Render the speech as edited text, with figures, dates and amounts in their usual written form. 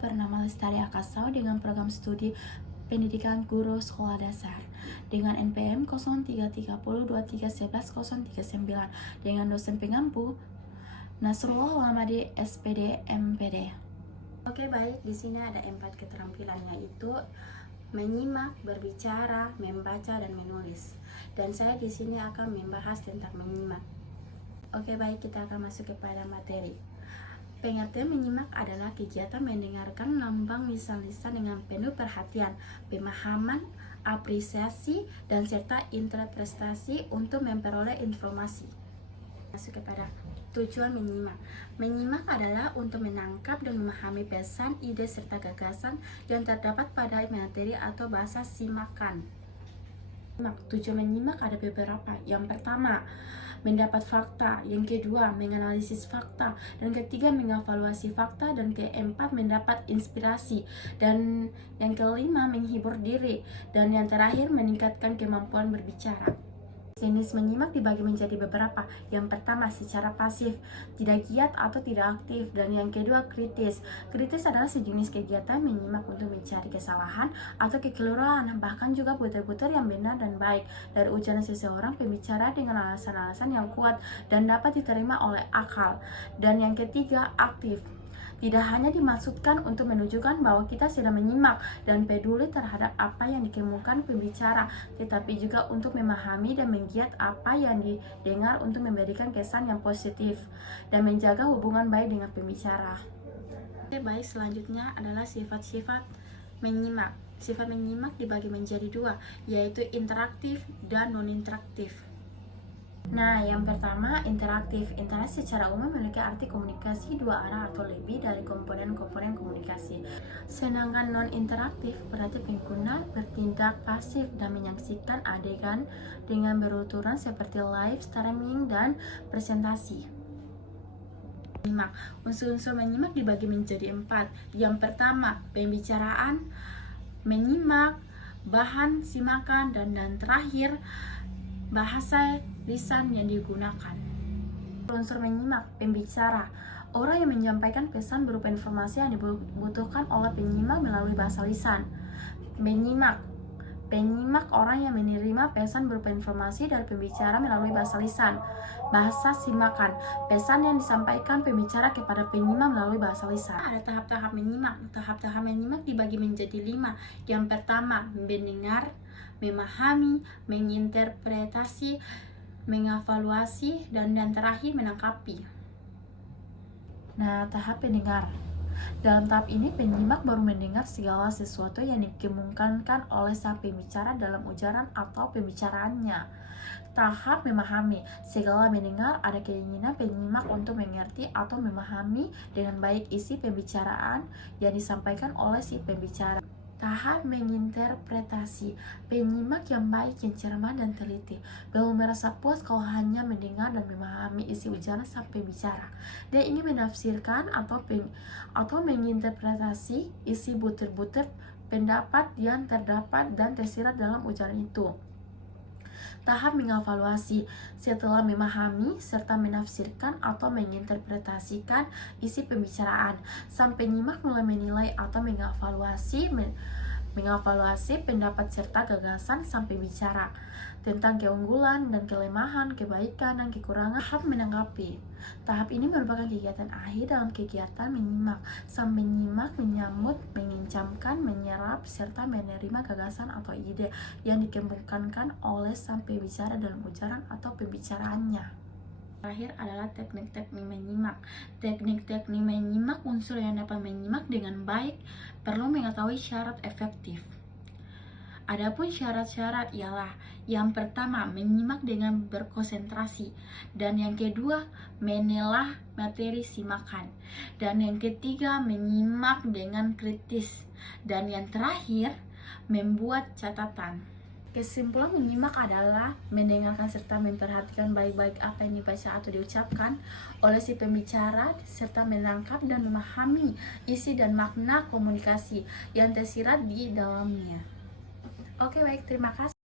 bernama Lestari Akasau dengan program studi pendidikan guru sekolah dasar dengan NPM 0330231139 dengan dosen pengampu Nasrullah Lamadi SPD MPD. Oke, baik, di sini ada 4 keterampilan, yaitu menyimak, berbicara, membaca, dan menulis. Dan saya di sini akan membahas tentang menyimak. Oke, baik, kita akan masuk kepada materi. Pengertian menyimak adalah kegiatan mendengarkan lambang lisan-lisan dengan penuh perhatian, pemahaman, apresiasi, dan serta interpretasi untuk memperoleh informasi. Masuk kepada tujuan menyimak. Menyimak adalah untuk menangkap dan memahami pesan, ide, serta gagasan yang terdapat pada materi atau bahasa simakan. Tujuan menyimak ada beberapa. Yang pertama, mendapat fakta. Yang kedua, menganalisis fakta. Dan ketiga, mengevaluasi fakta. Dan keempat, mendapat inspirasi. Dan yang kelima, menghibur diri. Dan yang terakhir, meningkatkan kemampuan berbicara. Jenis menyimak dibagi menjadi beberapa. Yang pertama, secara pasif, tidak giat atau tidak aktif. Dan yang kedua, kritis. Kritis adalah sejenis kegiatan menyimak untuk mencari kesalahan atau kekeliruan, bahkan juga putar-putar yang benar dan baik dari ucapan seseorang pembicara dengan alasan-alasan yang kuat dan dapat diterima oleh akal. Dan yang ketiga, aktif. Tidak hanya dimaksudkan untuk menunjukkan bahwa kita sedang menyimak dan peduli terhadap apa yang dikemukakan pembicara, tetapi juga untuk memahami dan menggiat apa yang didengar untuk memberikan kesan yang positif dan menjaga hubungan baik dengan pembicara. Oke, baik, selanjutnya adalah sifat-sifat menyimak. Sifat menyimak dibagi menjadi dua, yaitu interaktif dan non-interaktif. Nah, yang pertama, interaktif. Interaktif secara umum memiliki arti komunikasi dua arah atau lebih dari komponen-komponen komunikasi. Sedangkan non-interaktif berarti pengguna bertindak pasif dan menyaksikan adegan dengan berurutan seperti live streaming dan presentasi. Menyimak. Unsur-unsur menyimak dibagi menjadi 4. Yang pertama, pembicaraan, menyimak, bahan simakan, dan terakhir, bahasa lisan yang digunakan. Unsur menyimak, pembicara, orang yang menyampaikan pesan berupa informasi yang dibutuhkan oleh penyimak melalui bahasa lisan. Menyimak, penyimak orang yang menerima pesan berupa informasi dari pembicara melalui bahasa lisan. Bahasa simakan, pesan yang disampaikan pembicara kepada penyimak melalui bahasa lisan. Ada tahap-tahap menyimak. Tahap-tahap menyimak dibagi menjadi 5. Yang pertama, mendengar, memahami, menginterpretasi, mengevaluasi, dan yang terakhir menangkapi. Nah, tahap pendengar. Dalam tahap ini, penyimak baru mendengar segala sesuatu yang dikemukakan oleh sang pembicara dalam ujaran atau pembicaraannya. Tahap memahami. Segala mendengar ada keinginan penyimak untuk mengerti atau memahami dengan baik isi pembicaraan yang disampaikan oleh si pembicara. Tahap menginterpretasi. Penyimak yang baik, yang cermat dan teliti belum merasa puas kalau hanya mendengar dan memahami isi ujaran sang pembicara. Dia ingin menafsirkan atau menginterpretasi isi butir-butir pendapat yang terdapat dan tersirat dalam ujaran itu. Tahap mengevaluasi. Setelah memahami serta menafsirkan atau menginterpretasikan isi pembicaraan, sang penyimak mulai menilai atau mengevaluasi pendapat serta gagasan sang pembicara tentang keunggulan dan kelemahan, kebaikan dan kekurangan. Tahap menanggapi. Tahap ini merupakan kegiatan akhir dalam kegiatan menyimak. Sang penyimak menyambut, mengincamkan, menyerap, serta menerima gagasan atau ide yang dikemukakan oleh sang pembicara dalam ujaran atau pembicaraannya. Terakhir adalah teknik-teknik menyimak. Teknik-teknik menyimak, unsur yang dapat menyimak dengan baik perlu mengetahui syarat efektif. Adapun syarat-syarat ialah yang pertama, menyimak dengan berkonsentrasi, dan yang kedua, menelaah materi simakan, dan yang ketiga, menyimak dengan kritis, dan yang terakhir, membuat catatan. Kesimpulan menyimak adalah mendengarkan serta memperhatikan baik-baik apa yang dibaca atau diucapkan oleh si pembicara, serta menangkap dan memahami isi dan makna komunikasi yang tersirat di dalamnya. Oke, baik, terima kasih.